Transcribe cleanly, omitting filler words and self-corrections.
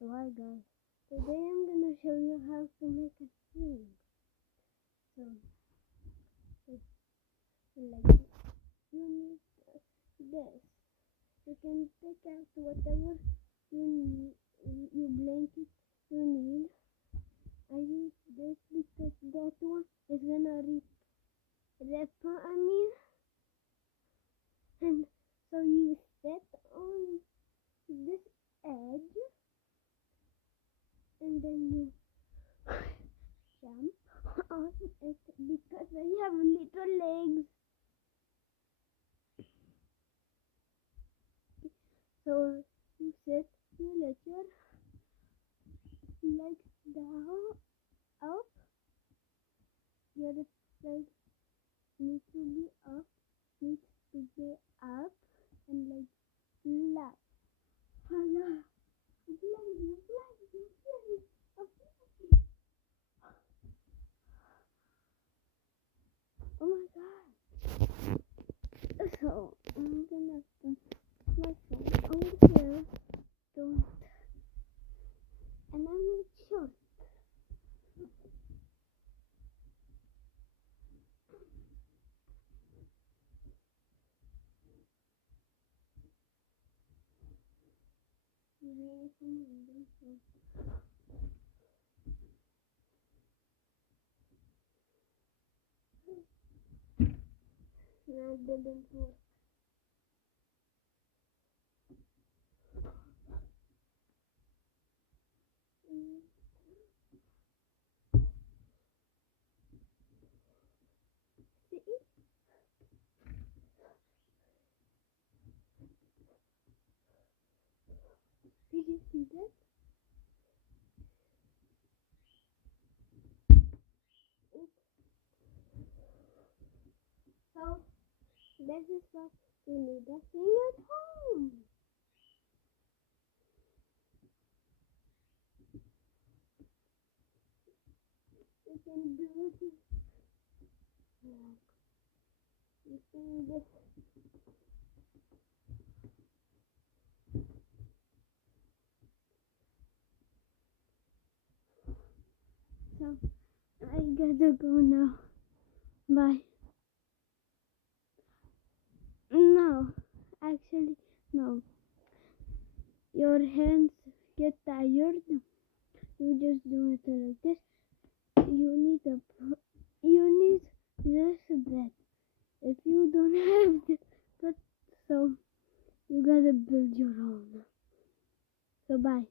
So hi guys, today I'm gonna show you how to make a swing. So it's like this. You need this. You can take out whatever you need, you blanket you need. I use this because that one is gonna rip and so you sit on this edge and then you jump on it because I have little legs. So you sit, you let your legs down, up. Your legs need to be up, needs to be up, and like flat. Fly. Oh my god. So I'm gonna put my phone over here. Don't. And I'm not sure. No, it didn't work. See? Did you see that? So this is what you need to sing at home. You can do it. You can just so I gotta go now. Bye. No, actually no. Your hands get tired. You just do it like this. You need this breath. If you don't have this, but so you gotta build your own. So bye.